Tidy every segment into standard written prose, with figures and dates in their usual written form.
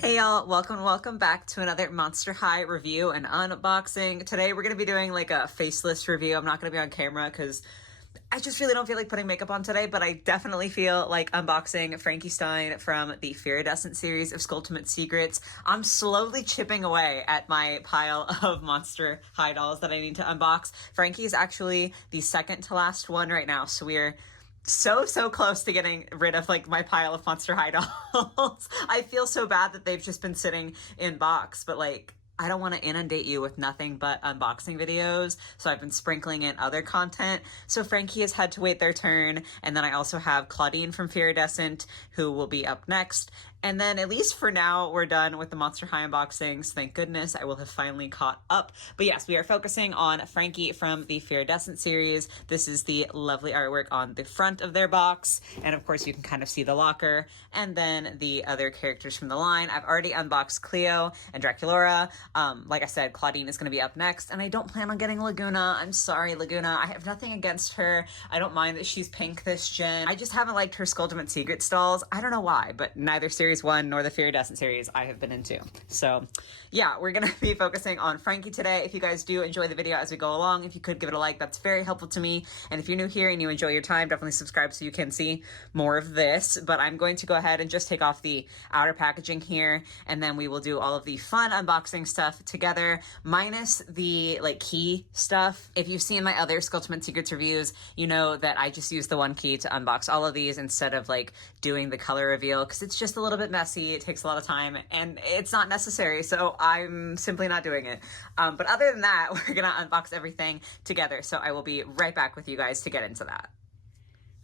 Hey y'all, welcome back to another Monster High review and unboxing. Today we're going to be doing like a faceless review. I'm not going to be on camera because I just really don't feel like putting makeup on today, but I definitely feel like unboxing Frankie Stein from the Fearidescent series of Skulltimate secrets. I'm slowly chipping away at my pile of Monster High dolls that I need to unbox. Frankie is actually the second to last one right now, so we're so close to getting rid of like my pile of Monster High dolls. I feel so bad that they've just been sitting in box, but like I don't want to inundate you with nothing but unboxing videos, so I've been sprinkling in other content. So Frankie has had to wait their turn, and then I also have Claudine from Fearidescent, who will be up next. And then at least for now, we're done with the Monster High unboxings. Thank goodness I will have finally caught up. But yes, we are focusing on Frankie from the Fearidescent series. This is the lovely artwork on the front of their box. And of course, you can kind of see the locker and then the other characters from the line. I've already unboxed Cleo and Draculaura. Like I said, Claudine is going to be up next. And I don't plan on getting Laguna. I'm sorry, Laguna. I have nothing against her. I don't mind that she's pink this gen. I just haven't liked her Skulltimate Secret stalls. I don't know why, but neither series 1 nor the Fearidescent series I have been into. So yeah, we're gonna be focusing on Frankie today. If you guys do enjoy the video as we go along, if you could give it a like, that's very helpful to me. And if you're new here and you enjoy your time, definitely subscribe so you can see more of this. But I'm going to go ahead and just take off the outer packaging here, and then we will do all of the fun unboxing stuff together, minus the like key stuff. If you've seen my other Skulltimate Secrets reviews, you know that I just use the one key to unbox all of these instead of like doing the color reveal, because it's just a little bit messy, it takes a lot of time, and it's not necessary, so I'm simply not doing it. But other than that, we're gonna unbox everything together, so I will be right back with you guys to get into that.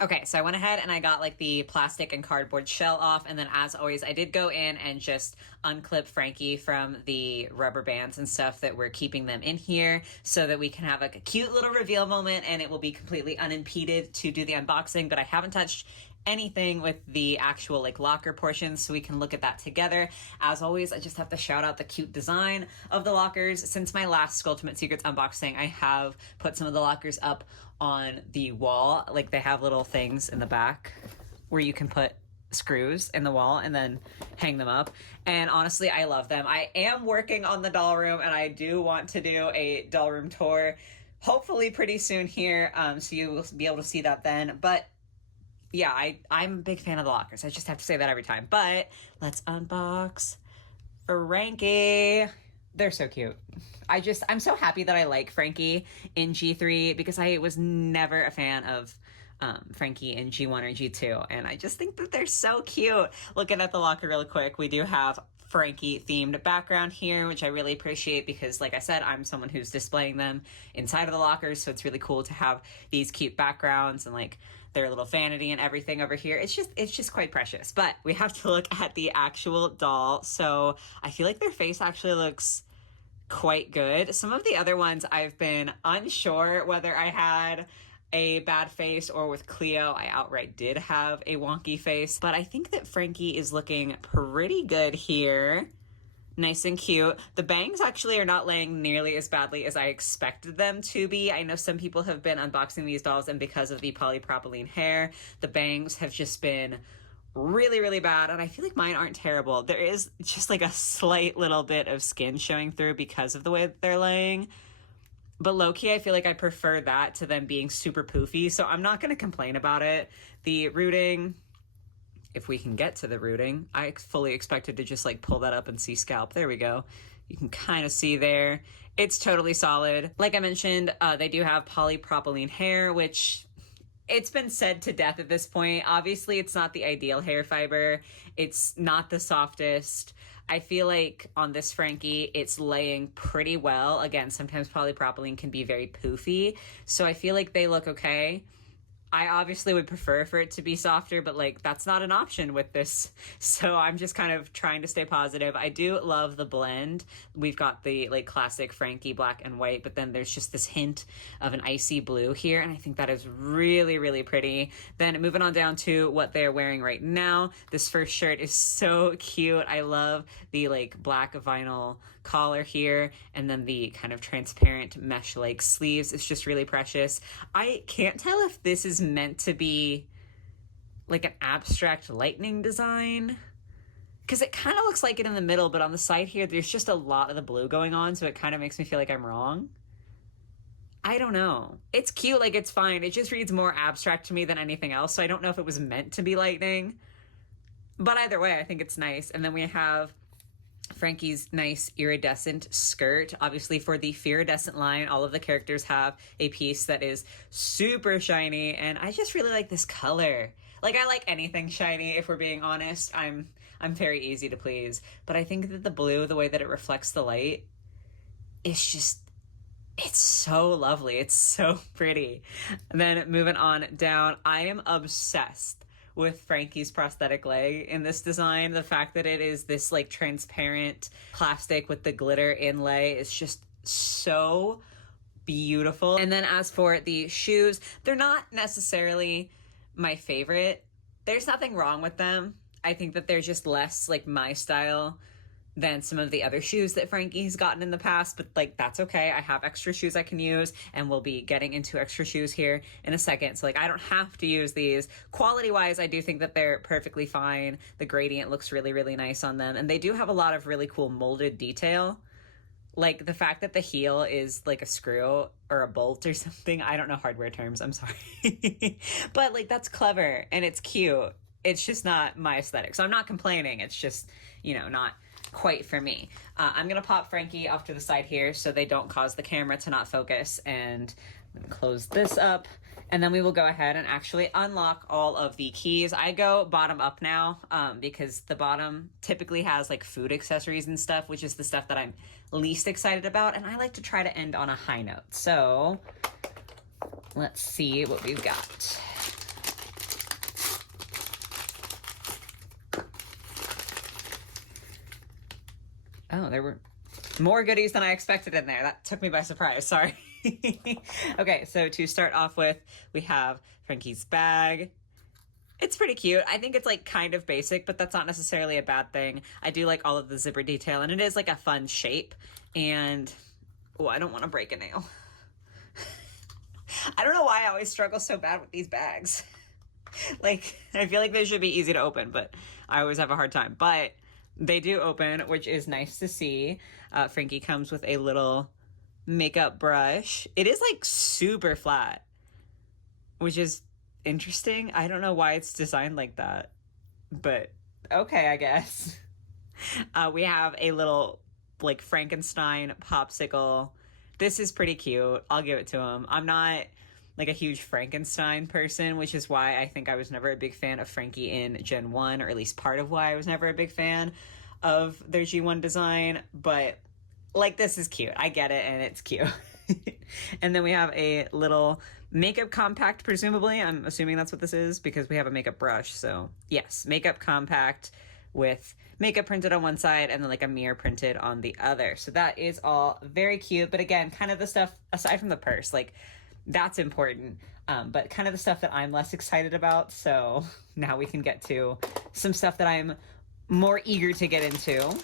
Okay, so I went ahead and I got like the plastic and cardboard shell off, and then as always, I did go in and just unclip Frankie from the rubber bands and stuff that we're keeping them in here so that we can have like a cute little reveal moment and it will be completely unimpeded to do the unboxing, but I haven't touched anything with the actual like locker portions, so we can look at that together. As always, I just have to shout out the cute design of the lockers. Since my last Skulltimate Secrets unboxing, I have put some of the lockers up on the wall. Like they have little things in the back where you can put screws in the wall and then hang them up, and honestly I love them. I am working on the doll room and I do want to do a doll room tour hopefully pretty soon here, so you will be able to see that then. But yeah, I'm a big fan of the lockers. I just have to say that every time. But let's unbox Frankie. They're so cute. I'm so happy that I like Frankie in G3 because I was never a fan of Frankie in G1 or G2. And I just think that they're so cute. Looking at the locker really quick, we do have Frankie themed background here, which I really appreciate because like I said, I'm someone who's displaying them inside of the lockers, so it's really cool to have these cute backgrounds and like their little vanity and everything over here. It's just quite precious. But we have to look at the actual doll. So I feel like their face actually looks quite good. Some of the other ones I've been unsure whether I had a bad face, or with Cleo I outright did have a wonky face, but I think that Frankie is looking pretty good here. Nice and cute. The bangs actually are not laying nearly as badly as I expected them to be. I know some people have been unboxing these dolls, and because of the polypropylene hair, the bangs have just been really bad, and I feel like mine aren't terrible. There is just like a slight little bit of skin showing through because of the way that they're laying. But low-key, I feel like I prefer that to them being super poofy, so I'm not going to complain about it. The rooting, if we can get to the rooting, I fully expected to just like pull that up and see scalp. There we go. You can kind of see there. It's totally solid. Like I mentioned, they do have polypropylene hair, which it's been said to death at this point. Obviously, it's not the ideal hair fiber. It's not the softest. I feel like on this Frankie, it's laying pretty well. Again, sometimes polypropylene can be very poofy, so I feel like they look okay. I obviously would prefer for it to be softer, but like that's not an option with this. So I'm just kind of trying to stay positive. I do love the blend. We've got the like classic Frankie black and white, but then there's just this hint of an icy blue here. And I think that is really pretty. Then moving on down to what they're wearing right now. This first shirt is so cute. I love the like black vinyl collar here, and then the kind of transparent mesh like sleeves. It's just really precious. I can't tell if this is meant to be like an abstract lightning design. because it kind of looks like it in the middle, but on the side here, there's just a lot of the blue going on, so it kind of makes me feel like I'm wrong. I don't know. It's cute, like it's fine. It just reads more abstract to me than anything else, so I don't know if it was meant to be lightning. But either way, I think it's nice. And then we have Frankie's nice iridescent skirt. Obviously for the Fearidescent line, all of the characters have a piece that is super shiny, and I just really like this color. Like, I like anything shiny, if we're being honest. I'm very easy to please, but I think that the blue, the way that it reflects the light, is just, it's so lovely. It's so pretty. And then moving on down, I am obsessed with Frankie's prosthetic leg in this design. The fact that it is this like transparent plastic with the glitter inlay is just so beautiful. And then as for the shoes, they're not necessarily my favorite. There's nothing wrong with them. I think that they're just less like my style than some of the other shoes that Frankie's gotten in the past, but like that's okay. I have extra shoes I can use, and we'll be getting into extra shoes here in a second. So like I don't have to use these. Quality wise, I do think that they're perfectly fine. The gradient looks really, really nice on them, and they do have a lot of really cool molded detail. Like the fact that the heel is like a screw or a bolt or something. I don't know hardware terms, I'm sorry. But like that's clever and it's cute. It's just not my aesthetic. So I'm not complaining. It's just, you know, not quite for me. I'm gonna pop Frankie off to the side here so they don't cause the camera to not focus, and I'm gonna close this up, and then we will go ahead and actually unlock all of the keys. I go bottom up now because the bottom typically has like food accessories and stuff, which is the stuff that I'm least excited about, and I like to try to end on a high note. So let's see what we've got. Oh, there were more goodies than I expected in there. That took me by surprise. Sorry. Okay, so to start off with, we have Frankie's bag. It's pretty cute. I think it's like kind of basic, but that's not necessarily a bad thing. I do like all of the zipper detail, and it is like a fun shape. And, oh, I don't want to break a nail. I don't know why I always struggle so bad with these bags. Like, I feel like they should be easy to open, but I always have a hard time. But they do open, which is nice to see. Frankie comes with a little makeup brush. It is like super flat, which is interesting. I don't know why it's designed like that, but okay, I guess. We have a little like Frankenstein popsicle. This is pretty cute. I'll give it to him. I'm not like a huge Frankenstein person, which is why I think I was never a big fan of Frankie in Gen 1, or at least part of why I was never a big fan of their G1 design. But like, this is cute. I get it, and it's cute. And then we have a little makeup compact, presumably. I'm assuming that's what this is because we have a makeup brush. So yes, makeup compact with makeup printed on one side and then like a mirror printed on the other. So that is all very cute. But again, kind of the stuff aside from the purse, like that's important, but kind of the stuff that I'm less excited about. So now we can get to some stuff that I'm more eager to get into.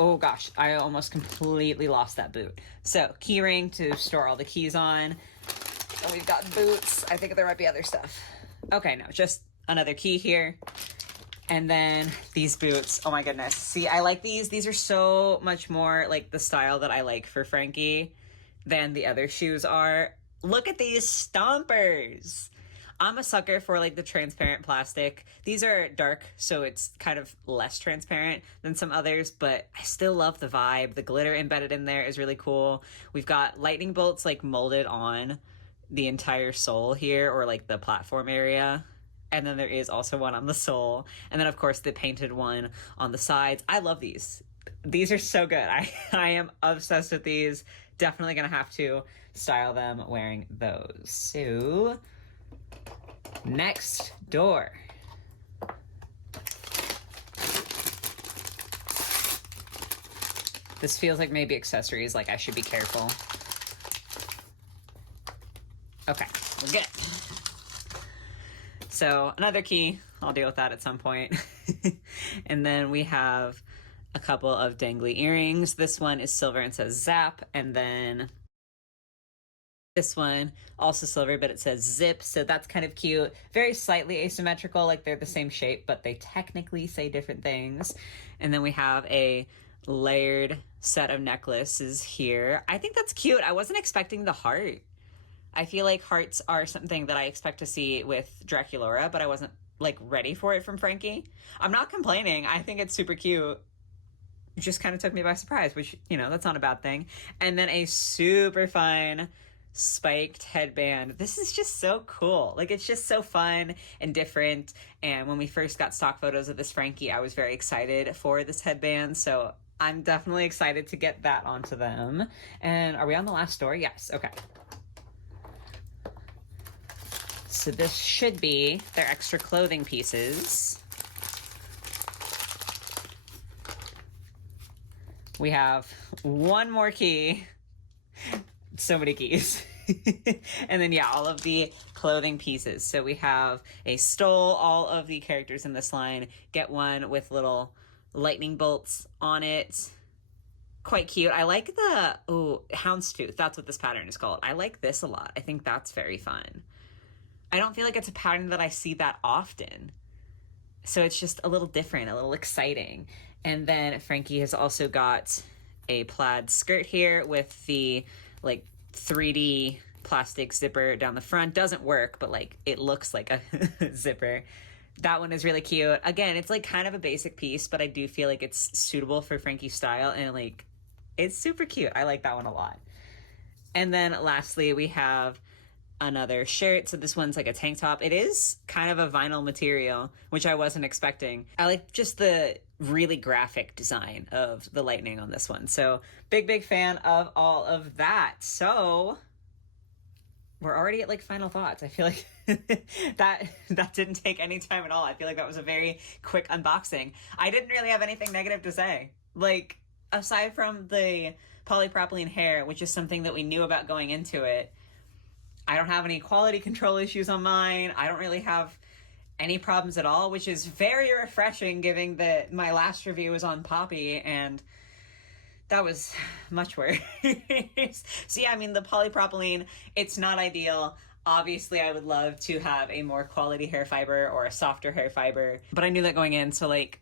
Oh gosh, I almost completely lost that boot. So key ring to store all the keys on. And we've got boots. I think there might be other stuff. Okay, no, just another key here. And then these boots, oh my goodness. See, I like these. These are so much more like the style that I like for Frankie than the other shoes are. Look at these stompers. I'm a sucker for like the transparent plastic. These are dark, so it's kind of less transparent than some others, but I still love the vibe. The glitter embedded in there is really cool. We've got lightning bolts like molded on the entire sole here, or like the platform area. And then there is also one on the sole. And then of course the painted one on the sides. I love these. These are so good. I am obsessed with these. Definitely gonna have to style them wearing those. So next door. This feels like maybe accessories, like I should be careful. Okay, we're good. So another key, I'll deal with that at some point. And then we have a couple of dangly earrings. This one is silver and says Zap, and then This one, also silver, but it says zip, so that's kind of cute. Very slightly asymmetrical, like they're the same shape, but they technically say different things. And then we have a layered set of necklaces here. I think that's cute. I wasn't expecting the heart. I feel like hearts are something that I expect to see with Draculaura, but I wasn't like ready for it from Frankie. I'm not complaining. I think it's super cute. It just kind of took me by surprise, which, you know, that's not a bad thing. And then a super fun spiked headband. This is just so cool. Like, it's just so fun and different. And when we first got stock photos of this Frankie, I was very excited for this headband. So I'm definitely excited to get that onto them. And are we on the last store? Yes. Okay. So this should be their extra clothing pieces. We have one more key. So many keys. And then, yeah, all of the clothing pieces. So we have a stole, all of the characters in this line get one with little lightning bolts on it. Quite cute. I like the, houndstooth. That's what this pattern is called. I like this a lot. I think that's very fun. I don't feel like it's a pattern that I see that often. So it's just a little different, a little exciting. And then Frankie has also got a plaid skirt here with the like 3D plastic zipper down the front. Doesn't work, but like it looks like a zipper. That one is really cute. Again, it's like kind of a basic piece, but I do feel like it's suitable for Frankie's style, and like it's super cute. I like that one a lot. And then lastly, we have another shirt. So this one's like a tank top. It is kind of a vinyl material, which I wasn't expecting. I like just the really graphic design of the lightning on this one. So big fan of all of that. So we're already at like final thoughts. I feel like that didn't take any time at all. I feel like that was a very quick unboxing. I didn't really have anything negative to say. Like, aside from the polypropylene hair, which is something that we knew about going into it, I don't have any quality control issues on mine. I don't really have any problems at all, which is very refreshing given that my last review was on Poppy and that was much worse. So yeah, I mean, the polypropylene, it's not ideal. Obviously, I would love to have a more quality hair fiber or a softer hair fiber, but I knew that going in, so like,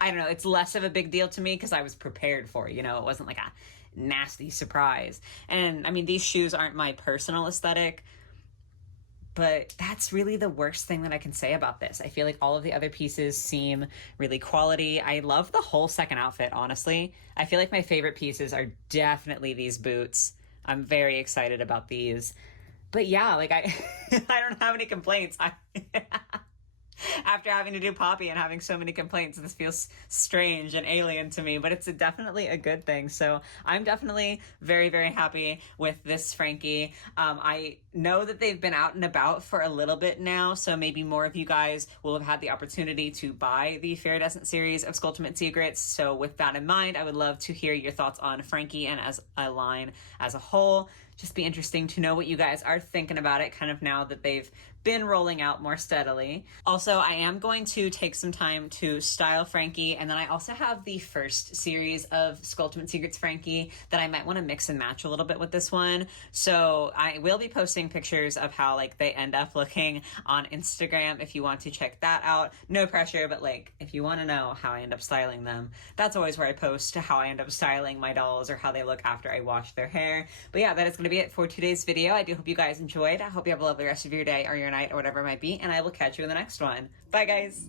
I don't know, it's less of a big deal to me because I was prepared for it, you know? It wasn't like a nasty surprise. And I mean, these shoes aren't my personal aesthetic, but that's really the worst thing that I can say about this. I feel like all of the other pieces seem really quality. I love the whole second outfit, honestly. I feel like my favorite pieces are definitely these boots. I'm very excited about these. But yeah, like I don't have any complaints. After having to do Poppy and having so many complaints, this feels strange and alien to me, but it's definitely a good thing. So I'm definitely very happy with this Frankie. I know that they've been out and about for a little bit now, so maybe more of you guys will have had the opportunity to buy the Fearidescent series of Skulltimate Secrets. So with that in mind, I would love to hear your thoughts on Frankie and as a line as a whole. Just be interesting to know what you guys are thinking about it kind of now that they've been rolling out more steadily. Also, I am going to take some time to style Frankie, and then I also have the first series of Skulltimate Secrets Frankie that I might want to mix and match a little bit with this one. So I will be posting pictures of how like they end up looking on Instagram if you want to check that out. No pressure, but like if you want to know how I end up styling them, that's always where I post how I end up styling my dolls or how they look after I wash their hair. But yeah, that is going to be it for today's video. I do hope you guys enjoyed. I hope you have a lovely rest of your day or your night or whatever it might be, and I will catch you in the next one. Bye, guys.